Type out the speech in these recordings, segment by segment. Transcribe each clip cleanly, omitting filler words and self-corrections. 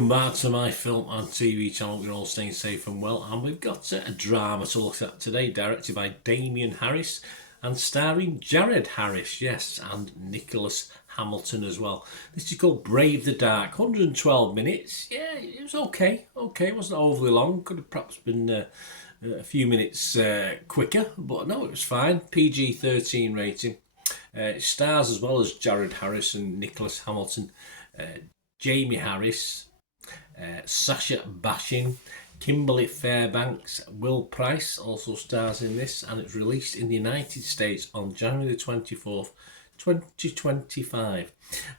Welcome back to my film and TV channel. You're all staying safe and well, and we've got a drama to look at today, directed by Damien Harris and starring Jared Harris, yes, and Nicholas Hamilton as well. This is called Brave the Dark. 112 minutes. Yeah, it was okay. It wasn't overly long. Could have perhaps been a few minutes quicker, but no, it was fine. PG-13 rating. It stars as well as Jared Harris and Nicholas Hamilton, Jamie Harris, Sacha Baron, Kimberly Fairbanks, Will Price also stars in this, and it's released in the United States on January the 24th, 2025.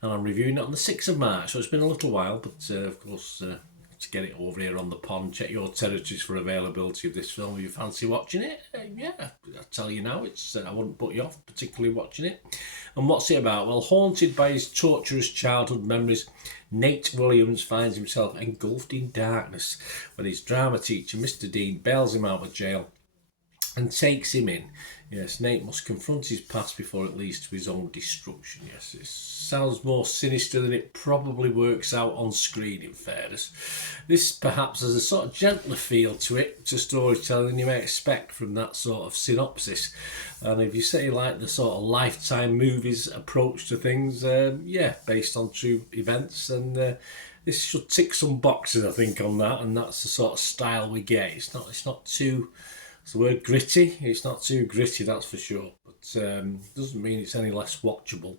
And I'm reviewing it on the 6th of March, so it's been a little while, but of course, to get it over here on the pond, check your territories for availability of this film if you fancy watching it. Yeah, I tell you now, it's I wouldn't put you off particularly watching it. And what's it about? Well, haunted by his torturous childhood memories, Nate Williams finds himself engulfed in darkness when his drama teacher, Mr. Dean, bails him out of jail and takes him in. Yes, Nate must confront his past before it leads to his own destruction. Yes, it sounds more sinister than it probably works out on screen, in fairness. This perhaps has a sort of gentler feel to it, to storytelling, than you may expect from that sort of synopsis. And if you say like the sort of Lifetime movies approach to things, yeah, based on true events, and this should tick some boxes, I think, on that, and that's the sort of style we get. It's not too... It's the word gritty. It's not too gritty, that's for sure. But doesn't mean it's any less watchable.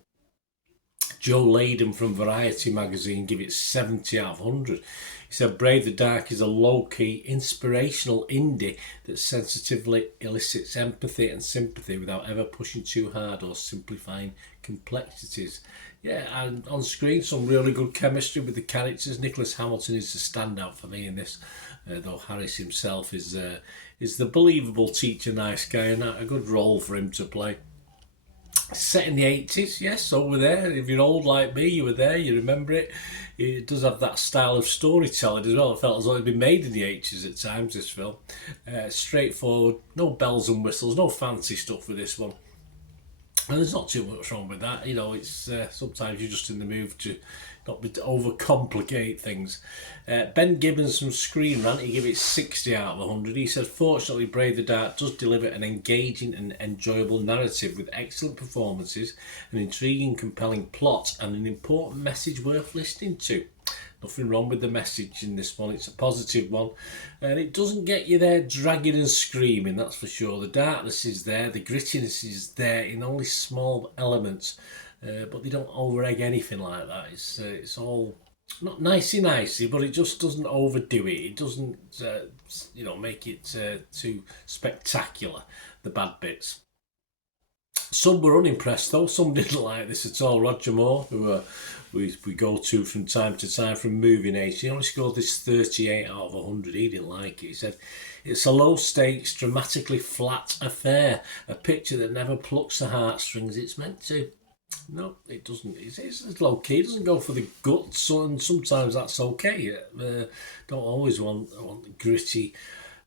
Joe Layden from Variety magazine give it 70 out of 100. He said Brave the Dark is a low-key, inspirational indie that sensitively elicits empathy and sympathy without ever pushing too hard or simplifying complexities. Yeah, and on screen, some really good chemistry with the characters. Nicholas Hamilton is the standout for me in this, though Harris himself is the believable teacher, nice guy, and a good role for him to play. Set in the 80s, yes, over there. If you're old like me, you were there, you remember it. It does have that style of storytelling as well. It felt as though it had been made in the 80s at times, this film. Straightforward, no bells and whistles, no fancy stuff with this one. And there's not too much wrong with that. You know, it's sometimes you're just in the mood to not overcomplicate things. Ben Gibbons from Screen Rant, he gave it 60 out of 100. He said, fortunately, Brave the Dark does deliver an engaging and enjoyable narrative with excellent performances, an intriguing, compelling plot, and an important message worth listening to. Nothing wrong with the message in this one. It's a positive one. And it doesn't get you there dragging and screaming, that's for sure. The darkness is there, the grittiness is there in only small elements. But they don't over-egg anything like that. It's all not nicey, but it just doesn't overdo it. It doesn't, make it too spectacular, the bad bits. Some were unimpressed though. Some didn't like this at all. Roger Moore, who we go to from time to time from Movie Nation, he only scored this 38 out of 100. He didn't like it. He said, it's a low-stakes, dramatically flat affair, a picture that never plucks the heartstrings it's meant to. No, it doesn't. It's low key. It doesn't go for the guts, and sometimes that's okay. Don't always want gritty,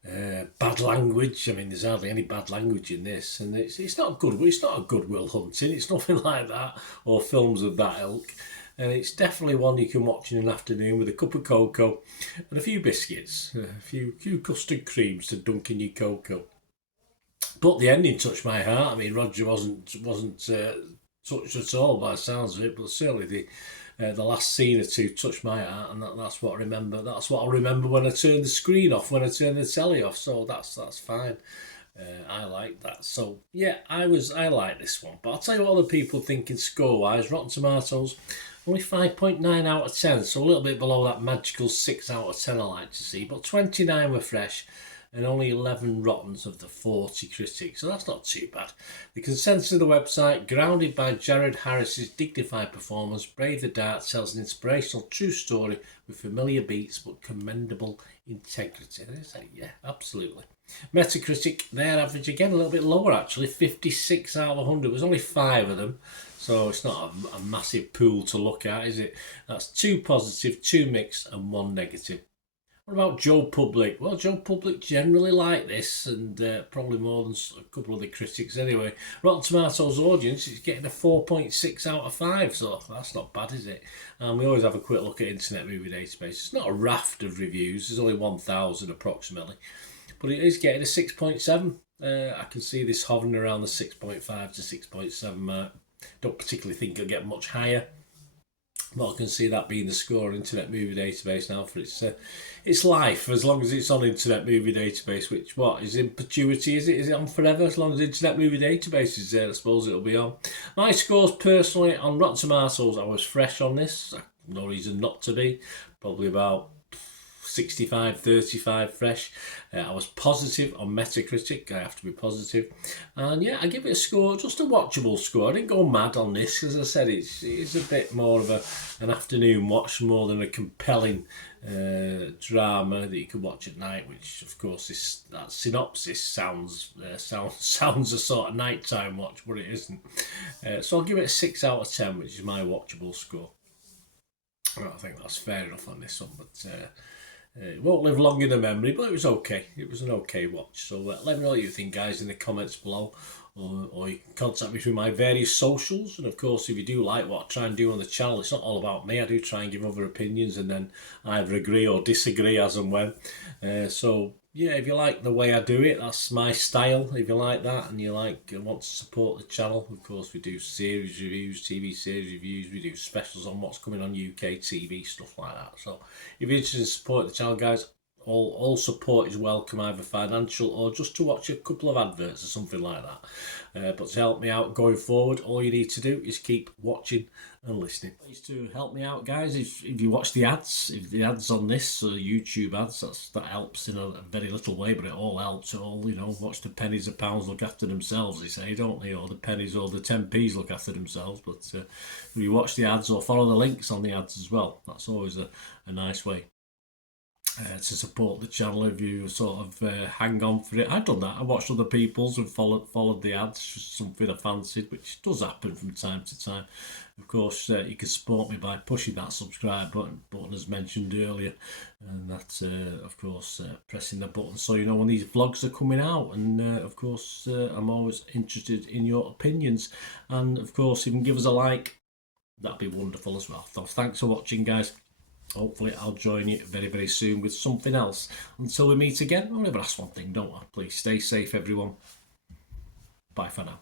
bad language. I mean, there's hardly any bad language in this, and it's not good. It's not a Good Will Hunting. It's nothing like that, or films of that ilk. And it's definitely one you can watch in an afternoon with a cup of cocoa and a few biscuits, a few custard creams to dunk in your cocoa. But the ending touched my heart. I mean, Roger wasn't touched at all by the sounds of it, but certainly the last scene or two touched my heart, and that's what I remember. That's what I remember when I turned the screen off, when I turned the telly off. So that's fine. I like that. So yeah, I like this one. But I'll tell you what other people thinking score wise. Rotten Tomatoes only 5.9 out of 10, so a little bit below that magical 6 out of 10 I like to see. But 29 were fresh, and only 11 rottens of the 40 critics, so that's not too bad. The consensus of the website, grounded by Jared Harris's dignified performance, Brave the Dark tells an inspirational true story with familiar beats but commendable integrity. And I say, yeah, absolutely. Metacritic, their average again a little bit lower actually, 56 out of 100. There's only 5 of them, so it's not a massive pool to look at, is it? That's 2 positive, 2 mixed and 1 negative. What about Joe Public? Well, Joe Public generally like this, and probably more than a couple of the critics anyway. Rotten Tomatoes audience is getting a 4.6 out of 5, so that's not bad, is it? And we always have a quick look at Internet Movie Database. It's not a raft of reviews, there's only 1,000 approximately, but it is getting a 6.7. I can see this hovering around the 6.5 to 6.7 mark. Don't particularly think it'll get much higher. But I can see that being the score on Internet Movie Database now for its life, as long as it's on Internet Movie Database, which what is in perpetuity, is it? Is it on forever? As long as Internet Movie Database is there, I suppose it'll be on. My scores personally on Rotten Tomatoes, I was fresh on this. No reason not to be. Probably about 65-35 fresh. I was positive on Metacritic. I have to be positive, and yeah, I give it a score, just a watchable score. I didn't go mad on this, as I said, it's a bit more of an afternoon watch more than a compelling drama that you can watch at night. Which, of course, that synopsis sounds a sort of nighttime watch, but it isn't. So I'll give it a 6 out of 10, which is my watchable score. Well, I think that's fair enough on this one, but it won't live long in the memory, but it was okay. It was an okay watch. So let me know what you think, guys, in the comments below, or you can contact me through my various socials. And of course, if you do like what I try and do on the channel, it's not all about me. I do try and give other opinions, and then either agree or disagree as and when. So yeah, if you like the way I do it, that's my style. If you like that and you want to support the channel, of course we do series reviews, TV series reviews, we do specials on what's coming on UK TV, stuff like that. So if you're interested in supporting the channel, guys, all support is welcome, either financial or just to watch a couple of adverts or something like that. But to help me out going forward, all you need to do is keep watching and listening. Please to help me out, guys, if you watch the ads, if the ads on this YouTube ads, that helps in a very little way, but it all helps. It all, watch the pennies and pounds look after themselves, they say, don't they? Or the pennies or the 10p's look after themselves. But if you watch the ads or follow the links on the ads as well, that's always a nice way to support the channel. If you sort of hang on for it, I've done that. I watched other people's and followed the ads, just something I fancied, which does happen from time to time. Of course, you can support me by pushing that subscribe button as mentioned earlier, and that's of course pressing the button so you know when these vlogs are coming out. And of course, I'm always interested in your opinions, and of course, if you can give us a like, that'd be wonderful as well. So thanks for watching, guys. Hopefully I'll join you very, very soon with something else. Until we meet again, I'll never ask one thing, don't I? Please stay safe, everyone. Bye for now.